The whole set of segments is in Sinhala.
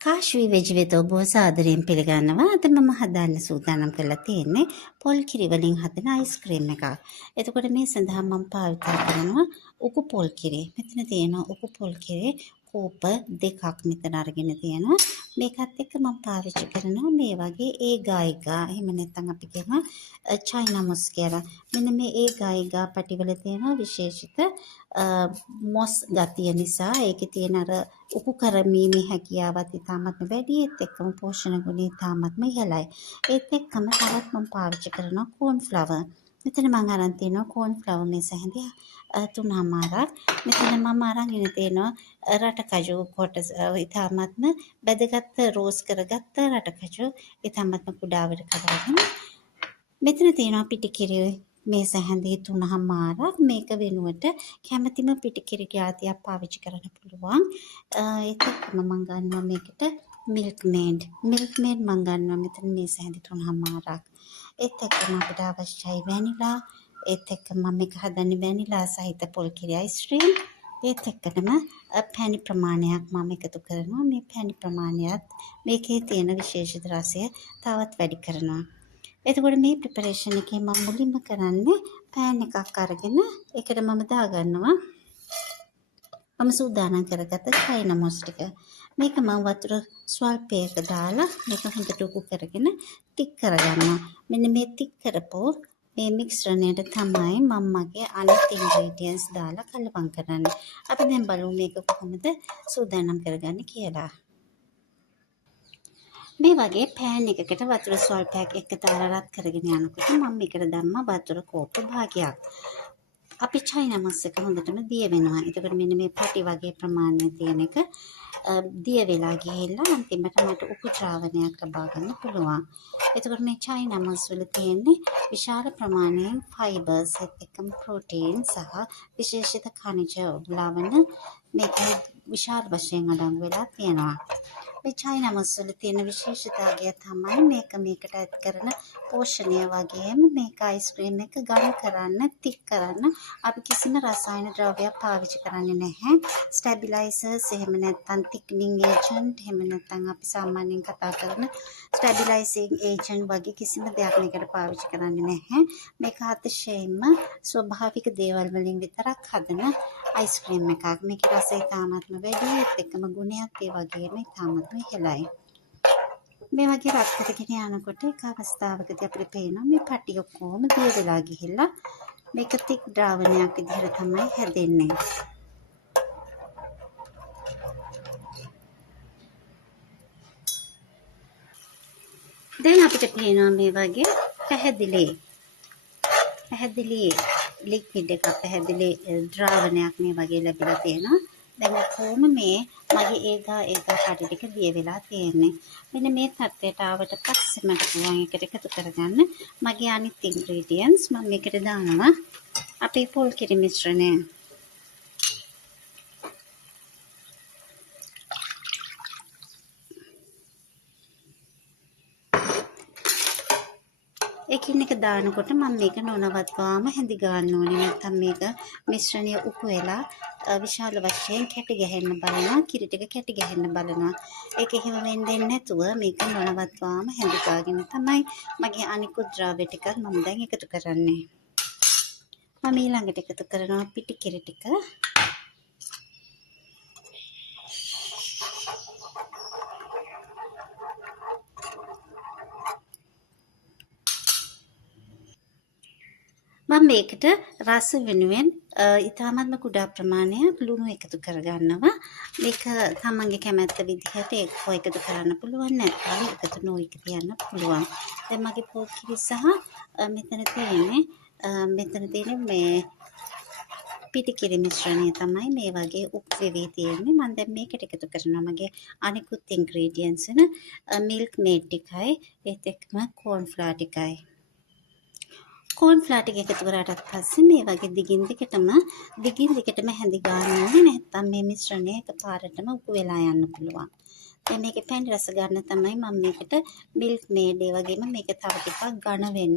කාශ්වී වෙජිවෙතෝ බොහෝ සාදරයෙන් පිළිගන්නවා. අද මම හදන්න සූදානම් කරලා තියෙන්නේ පොල් කිරි වලින් හදන අයිස්ක්‍රීම් එකක්. එතකොට මේ සඳහා මම පාවිච්චි කරනවා උකු පොල් කිරි. මෙතන තියෙනවා උකු පොල් කිරි කෝප දෙකක් මෙතන අරගෙන තියෙනවා. මේකත් එක්ක මම පාවිච්චි කරනවා මේ වගේ ඒගායිගා. එහෙම නැත්නම් අපි කියනවා චයිනාමොස් කියලා. මෙන්න මේ ඒගායිගා පැටිවල තියෙන විශේෂිත මොස් ගතිය නිසා ඒකේ තියෙන අර උකු කරමීමේ හැකියාවත් ඉතාමත්ම වැඩි. ඒත් එක්කම පෝෂණ ගුණය ඉතාමත්ම ඉහළයි. ඒත් එක්කම තවත් මම පාවිච්චි කරනවා කෝන් ෆ්ලවර්. මෙතන මම අරන් තියෙනවා කෝන් ෆ්ලවර් මේස හැඳි 3මාරක්. මෙතන මම අරන්ගෙන තියෙනවා රටකජු කොටස ඉතාමත්ම බැදගත් රෝස් කරගත්ත රටකජු ඉතාමත්ම කුඩාවට කඩාගෙන. මෙතන තියෙනවා පිටිකිරි මේස හැඳි 3මාරක්. මේක වෙනුවට කැමැතිම පිටිකිරි ජාතියක් පාවිච්චි කරන්න පුළුවන්. ඒත් එක්කම මම ගන්නවා මේකට මිල්ක් මේඩ්. මිල්ක් මේඩ් මම ගන්නවා මෙතන මේස හැඳි 3මාරක්. ඒත් එක්කම අපිට අවශ්‍යයි වැනිලා. ඒත් එක්කම මම මේක හදන්නේ වැනිලා සහිත පොල් කිරි අයිස්ක්‍රීම්. ඒත් එක්කම පැණි ප්‍රමාණයක් මම එකතු කරනවා. මේ පැණි ප්‍රමාණයත් මේකේ තියෙන විශේෂිත රසය තවත් වැඩි කරනවා. එතකොට මේ ප්‍රිපරේෂන් එකේ මම මුලින්ම කරන්නේ පෑන් එකක් අරගෙන ඒකට මම දාගන්නවා මම සූදානම් කරගත්ත චයිනාමොස් ටික. මේක මම වතුර ස්වල්පයක දාලා මේක හොඳට උකු කරගෙන තික් කරගන්නවා. මෙන්න මේ තික් කරපෝ මේ මික්ස්චරණයට තමයි මම මගේ අනිත් ඉන්ග්‍රීඩියන්ට්ස් දාලා කලවම් කරන්නේ. අපි දැන් බලමු මේක කොහොමද සූදානම් කරගන්නේ කියලා. මේ වගේ පෑන් එකකට වතුර ස්වල්පයක් එක දාලා රත් කරගෙන යනකොට මම මේකට දැම්මා වතුර කෝප්ප භාගයක්. අපි චයිනාමොස් එක හොඳටම දිය වෙනවා. එතකොට මෙන්න මේ පැටි වගේ ප්‍රමාණය තියෙන එක දිය වෙලා ගිහිල්ලා අන්තිමට මට උකු ද්‍රාවණයක් ලබා ගන්න පුළුවන්. එතකොට මේ චයිනාමොස් වල තියෙන්නේ විශාල ප්‍රමාණයෙන් ෆයිබර්ස් එක්කම ප්‍රෝටීන් සහ විශේෂිත ඛනිජ ලවණ මේක විශාල වශයෙන් අඩංගු වෙලා තියෙනවා. මේ චයිනාමොස් වල තියෙන විශේෂතාවය තමයි මේකට ඇඩ් කරන පෝෂණය වගේම මේක අයිස්ක්‍රීම් එක ගම කරන්න තික් කරන්න අපි කිසිම රසායන ද්‍රව්‍යයක් පාවිච්චි කරන්නේ නැහැ. ස්ටැබිලයිසර්ස් එහෙම නැත්නම් තික්නින් ඒජන්ට් එහෙම නැත්නම් අපි සාමාන්‍යයෙන් කතා කරන ස්ටැබිලයිසිං ඒජන්ට් වගේ කිසිම දෙයක් මේකට පාවිච්චි කරන්නේ නැහැ. මේක අතිශයින්ම ස්වභාවික දේවල් වලින් විතරක් හදන අයිස්ක්‍රීම් එකක්. මේකේ රසය ඉතාමත්ම වැඩි ඒත් එක්කම ගුණයත් ඒ වගේම ඉතාමත්ම ඉහළයි. මේ වගේ රත් කරගෙන යනකොට එක අවස්ථාවකදී අපිට පේනවා මේ පැටි ඔක්කොම දිය වෙලා ගිහිල්ලා මේක තික් ද්‍රාවණයක් විදිහට තමයි හැදෙන්නේ. දැන් අපිට පේනවා මේ වගේ පැහැදිලි ලික්විඩ් එකක් පැහැදිලි ද්‍රාවණයක් මේ වගේ ලැබිලා තියෙනවා. දැන් කොහොම මේ මගේ ඒගා පැටි ටික දිය වෙලා තියෙන්නේ. මෙන්න මේ තත්ත්වයට ආවට පස්සේ මට පුළුවන් එකට එකතු කරගන්න මගේ අනිත් ඉන්ග්‍රීඩියන්ට්ස් මම මේකට දානවා අපේ පොල් කිරි මිශ්‍රණය. එකින් එක දානකොට මම මේක නොනවත්වාම හැඳි ගන්න ඕනේ. නැත්නම් මේක මිශ්‍රණය උකු වෙලා විශාල වශයෙන් කැටි ගැහෙන්න බලනවා. කිරි ටික කැටි ගැහෙන්න බලනවා. ඒක එහෙම වෙන්නේ නැතුව මේක නොනවත්වාම හැඳි ගාගෙන තමයි මගේ අනිකුත් ද්‍රව්‍ය ටික මම දැන් එකතු කරන්නේ. මම ඊළඟට එකතු කරනවා පිටි කිරි ටික. මම මේකට රස වෙනුවෙන් ඉතාමත්ම කුඩා ප්‍රමාණයක් ලුණු එකතු කරගන්නවා. මේක තමන්ගේ කැමැත්ත විදිහට එක්කෝ එකතු කරන්න පුළුවන් නැත්නම් එකතු නොඉක තියන්න පුළුවන්. දැන් මගේ පොල් කිරි සහ මෙතන තියෙන්නේ මේ පිටි කිරි මිශ්‍රණය තමයි මේ වගේ උක් වෙවී තියෙන්නේ. මම දැන් මේකට එකතු කරනවා මගේ අනිකුත් ඉන්ග්‍රීඩියන්ට්ස් වෙන මිල්ක් මේඩ් ටිකයි ඒත් එක්කම කෝන් ෆ්ලවර් ටිකයි. කෝන් ෆ්ලවර් ටික එකතු කරාට පස්සේ මේ වගේ දිගින් දිගටම හැඳි ගන්න ඕනේ. නැත්නම් මේ මිශ්‍රණය එකපාරටම උකු වෙලා යන්න පුළුවන්. දැන් මේකේ පැණි රස ගන්න තමයි මම මේකට මිල්ක් මේඩ් ඒ වගේම මේක තව ටිකක් ඝන වෙන්න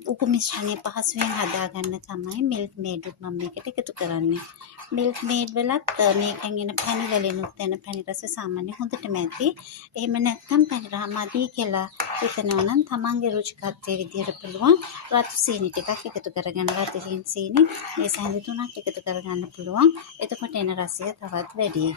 උප මිශ්‍රණය පහසුවෙන් හදාගන්න තමයි මිල්ක් මේඩ් මම මේකට එකතු කරන්නේ. මිල්ක් මේඩ් වලත් මේකෙන් එන පැණි වලිනුත් එන පැණි රස සාමාන්‍ය හොඳටම ඇති. එහෙම නැත්නම් පැණි රහ මදි කියලා හිතනවා නම් තමන්ගේ රුචිකත්වයේ විදියට පුළුවන් රතු සීනි ටිකක් එකතු කරගන්න. රතු සීනි මේ සැඳි 3ක් එකතු කරගන්න පුළුවන්. එතකොට එන රසය තවත් වැඩි.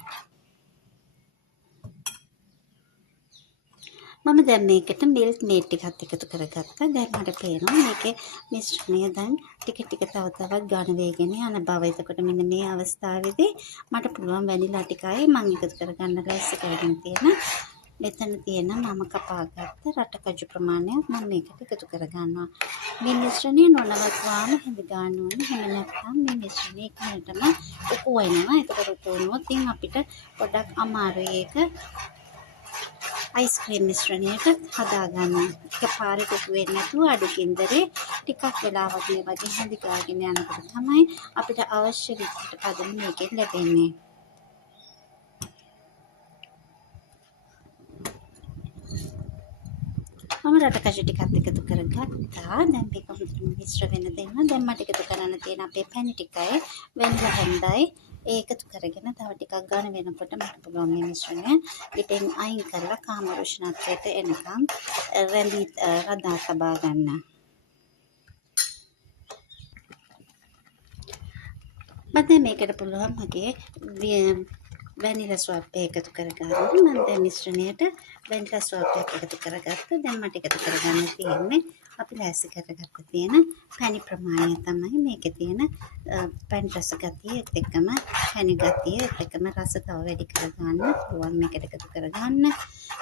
මම දැන් මේකට මිල්ක් මේඩ් ටිකක් එකතු කරගත්තා. දැන් මට පේනවා මේකේ මිශ්‍රණය දැන් ටික ටික තව තවත් ඝන වේගෙන යන බව. එතකොට මෙන්න මේ අවස්ථාවේදී මට පුළුවන් වැනිලා ටිකයි මම එකතු කරගන්න ලෑස්ති කරගෙන තියෙන. මෙතන තියෙන මම කපාගත්ත රටකජු ප්‍රමාණයක් මම මේකට එකතු කරගන්නවා. මේ මිශ්‍රණය නොනවත්වාම හැඳ ගන්න ඕනේ. එහෙම නැත්නම් මේ මිශ්‍රණය එකනටම උකු වෙනවා. එතකොට උකු වුණොත් අපිට පොඩ්ඩක් අමාරුයි ඒක අයිස්ක්‍රීම් මිශ්‍රණයට හදාගන්න. එකපාරට උකු වෙන්නේ නැතුව අඩු කින්දරේ ටිකක් වෙලාවක් මේ වගේ හැඳ ගාගෙන යනකොට තමයි අපිට අවශ්‍ය විදිහට පදම මේකෙන් ලැබෙන්නේ. මම රටකජු ටිකක් එකතු කරගත්තා. දැන් මේක හොඳට මිශ්‍ර වෙන දෙන්න. දැන් මට එකතු කරන්න තියෙන අපේ පැණි ටිකයි වැනිලා හැන්දයි ඒකතු කරගෙන තව ටිකක් ගන්න වෙනකොට මට පුළුවන් මේ මිශ්‍රණය පිටින් අයින් කරලා කාම උෂ්ණත්වයට එනකම් රඳා තබා ගන්න. මම මේකට පුළුවන් මගේ වැනිලා ස්වැප් එකතු කරගන්න. මම දැන් මිශ්‍රණයට වැනිලා ස්වැප් එකතු කරගත්තා. දැන් මට එකතු කරගන්න තියෙන්නේ අපි ලෑස්ති කරගත්ත තියෙන පැණි ප්‍රමාණය තමයි මේකේ තියෙන පැණි රස ගතිය එක්කම පැණි ගතිය එක්කම රස තව වැඩි කරගන්න පුළුවන්. මේකට එකතු කරගන්න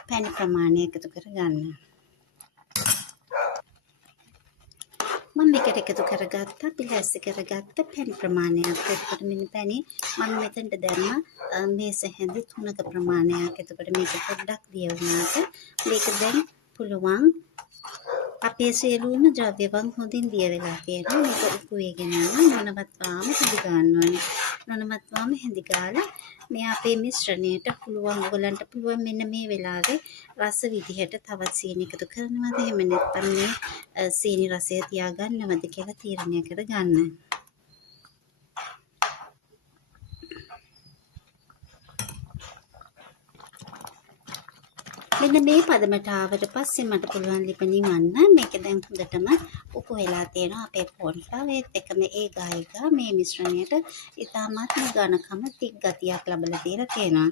පැණි ප්‍රමාණය එකතු කරගන්න. මම මේකට එකතු කරගත්ත අපි ලෑස්ති කරගත්ත පැණි ප්‍රමාණයක්. එතකොට මෙන්න පැණි මම මෙතනට දැම්මා මේස හැඳි 3ක ප්‍රමාණයක්. එතකොට මේක පොඩ්ඩක් දිය වුණාට මේක දැන් පුළුවන් අපේ සියලුම ද්‍රව්‍යවන් හොඳින් දිය වෙලා තියෙනවා. මේක උකු වේගෙන යනවා. නොනවත්වාම හැඳි ගන්න ඕනේ. නොනවත්වාම හැඳි ගාලා මේ අපේ මිශ්‍රණයට පුළුවන් ඔයගලන්ට පුළුවන් මෙන්න මේ වෙලාවේ රස විදිහට තවත් සීනි එකතු කරනවද එහෙම නැත්නම් මේ සීනි රසය තියාගන්නවද කියලා තීරණය කරගන්න. මෙන්න මේ පදමට ආවට පස්සේ මට පුළුවන් ලිප නිවන්න. මේක දැන් හොඳටම උකු වෙලා තියෙනවා. අපේ කෝන්ෆ්ලවර් එකම ඒ ගායකා මේ මිශ්‍රණයට ඉතාමත් ඝනකම තික් ගතියක් ලැබලා දීලා තියෙනවා.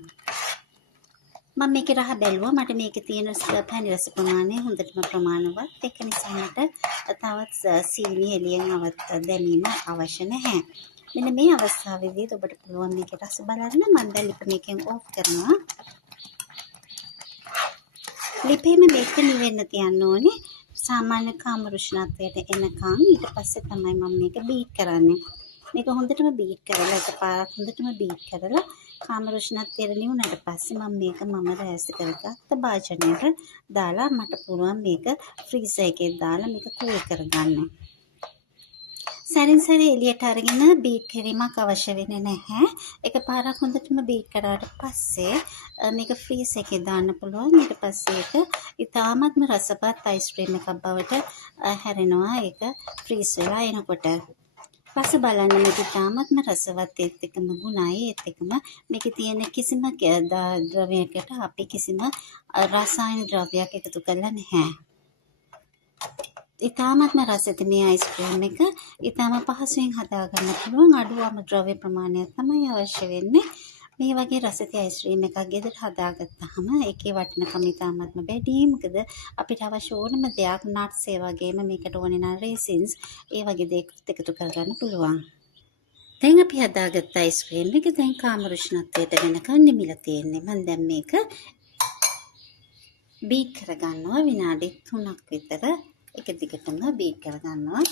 මම මේකේ රහ බැලුවා. මට මේකේ තියෙන පැණි රස ප්‍රමාණය හොඳටම ප්‍රමාණවත්. ඒක නිසා මට තවත් සීනි එළියෙන් දැමීම අවශ්‍ය නැහැ. මෙන්න මේ අවස්ථාවේදී ඔබට පුළුවන් මේකේ රස බලන්න. මම දැන් ලිප මේකෙන් ඕෆ් කරනවා. ලිපේම මේක නිවෙන්න තියන්න ඕනේ. සාමාන්‍ය කාම උෂ්ණත්වයට එනකන් ඊට පස්සේ තමයි මම මේක බීට් කරන්නේ. මේක හොඳටම බීට් කරලා එකපාරක් හොඳටම බීට් කරලා කාම උෂ්ණත්වයට නිවුනට පස්සේ මම මේක රැස්ති කරගත්ත භාජනයට දාලා මට පුළුවන් මේක ෆ්‍රීසර් එකේ දාලා මේක කූල් කරගන්න. සැරින් සැරේ එළියට අරගෙන බීට් කිරීමක් අවශ්‍ය වෙන්නේ නැහැ. එකපාරක් හොඳටම බීට් කරාට පස්සේ මේක ෆ්‍රීස් එකේ දාන්න පුළුවන්. ඊට පස්සේ ඒක ඉතාමත්ම රසවත් අයිස්ක්‍රීම් එකක් බවට හැරෙනවා. ඒක ෆ්‍රීස් වෙලා එනකොට රස බලන්න මේක ඉතාමත්ම රසවත් ඒත් එකම ගුණයි. ඒත් එකම මේකේ තියෙන කිසිම ද්‍රවයකට අපි කිසිම රසායන ද්‍රව්‍යයක් එකතු කරලා නැහැ. ඉතාමත්ම රසෙත මේ අයිස්ක්‍රීම් එක ඉතාම පහසුවෙන් හදාගන්න පුළුවන්. අඩුවම ද්‍රව්‍ය ප්‍රමාණයක් තමයි අවශ්‍ය වෙන්නේ. මේ වගේ රසෙති අයිස්ක්‍රීම් එකක් ගෙදර හදාගත්තාම ඒකේ වටිනකම ඉතාමත්ම වැඩි. මොකද අපිට අවශ්‍ය ඕනම දෙයක් නට්ස් ඒ වගේම මේකට ඕනේ නම් රේසින්ස් ඒ වගේ දේත් එකතු කරගන්න පුළුවන්. දැන් අපි හදාගත්ත අයිස්ක්‍රීම් එක දැන් කාම උෂ්ණත්වයට වෙනකන් නිමිලා තියෙන්නේ. මම දැන් මේක බීට් කරගන්නවා විනාඩි 3ක් විතර. එක දිගටම බීට් කරගන්නවා.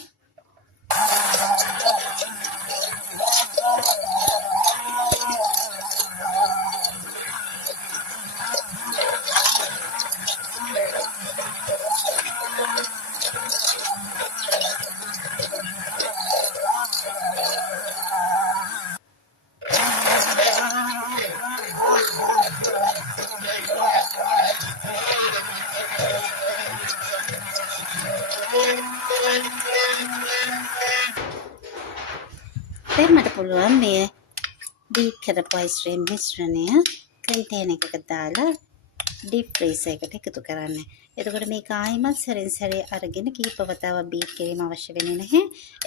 පුළුවන් මේ බීට් කරපු අයිස්ක්‍රීම් මිශ්‍රණය කන්ටේනර් එකකට දාලා ඩීප් ෆ්‍රීසර් එකට එකතු කරන්න. එතකොට මේක ආයිමත් සැරෙන් සැරේ අරගෙන කීප වතාවක් බීට් කිරීම අවශ්‍ය වෙන්නේ නැහැ.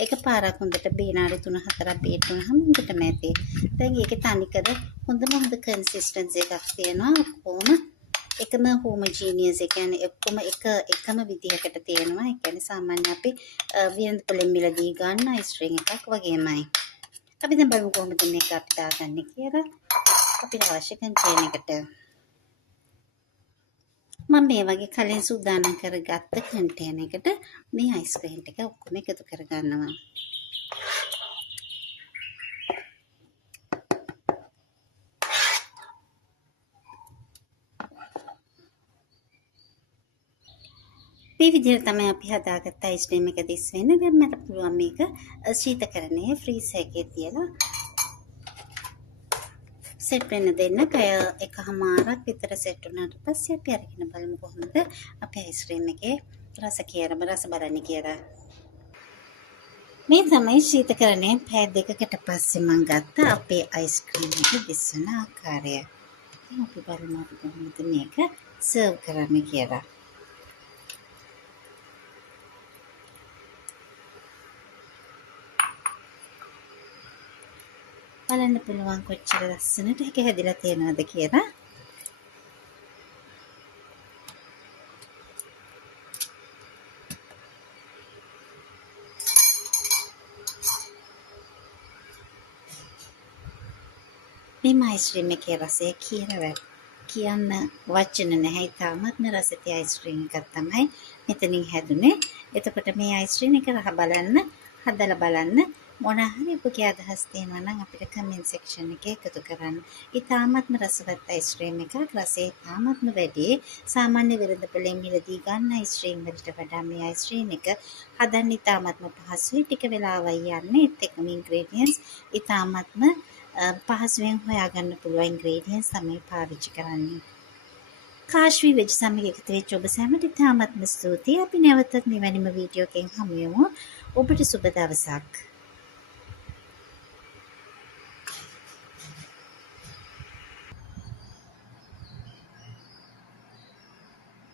එකපාරක් හොඳට විනාඩි 3-4ක් බීට් වුණාම හොඳටම ඇති. දැන් ඒකේ තනිකර හොඳ කන්සිස්ටන්සි එකක් තියෙනවා. කොහොම එකම හෝමෝජීනියස්, ඒ කියන්නේ ඔක්කොම එකම විදිහකට තියෙනවා. ඒ කියන්නේ සාමාන්‍ය අපි වියන්ද පොලෙන් මිලදී ගන්න අයිස්ක්‍රීම් එකක් වගේමයි. අපි දැන් බලමු කොහොමද මේක අපි දාගන්නේ කියලා. අපිට අවශ්‍ය කන්ටේනර් එකට මම මේ වගේ කලින් සූදානම් කරගත්ත කන්ටේනර් එකට මේ අයිස්ක්‍රීම් ටික ඔක්කොම එකතු කරගන්නවා. මේ විදිහට තමයි අපි හදාගත්ත අයිස්ක්‍රීම් එක දිස් වෙන්නේ. දැන් මට පුළුවන් මේක ශීතකරණයේ ෆ්‍රීසර් එකේ තියලා සෙට් වෙන්න දෙන්න. පැය එකමාරක් විතර සෙට් වුණාට පස්සේ අපි අරගෙන බලමු කොහොමද අපේ අයිස්ක්‍රීම් එකේ රස බලන්නේ කියලා. මේ තමයි ශීතකරණයෙන් පැය දෙකකට පස්සේ මම ගත්ත අපේ අයිස්ක්‍රීම් එක දිස්වන ආකාරය. අපි බලමු අපි කොහොමද මේක සර්ව් කරන්නේ කියලා. බලන්න පුළුවන් කොච්චර ලස්සනට ඒක හැදිලා තියෙනවද කියලා. මේ අයිස්ක්‍රීම් එකේ රසය කියන්න වචන නැහැ. තාමත්ම රසති අයිස්ක්‍රීම් එකක් තමයි මෙතනින් හැදුනේ. එතකොට මේ අයිස්ක්‍රීම් එක හදලා බලන්න. මොන හරි ඔබගේ අදහස් තියෙනවා නම් අපිට කමෙන්ට් සෙක්ෂන් එකේ එකතු කරන්න. ඉතාමත්ම රසවත් අයිස්ක්‍රීම් එකක්. රසය ඉතාමත්ම වැඩි. සාමාන්‍ය වෙළඳපොලෙන් මිලදී ගන්න අයිස්ක්‍රීම් වලට වඩා මේ අයිස්ක්‍රීම් එක හදන්න ඉතාමත්ම පහසුයි. ටික වෙලාවයි යන්නේ. ඒත් එකම ඉන්ග්‍රීඩියන්ට්ස් ඉතාමත්ම පහසුවෙන් හොයාගන්න පුළුවන් ඉන්ග්‍රීඩියන්ට්ස් තමයි පාවිච්චි කරන්නේ. කාශ්වී වෙජ් සමග එකතු වෙච්ච ඔබ සැමට ඉතාමත්ම ස්තුතියි. අපි නැවතත් මෙවැනිම වීඩියෝ එකකින් හමු වෙමු. ඔබට සුබ දවසක්.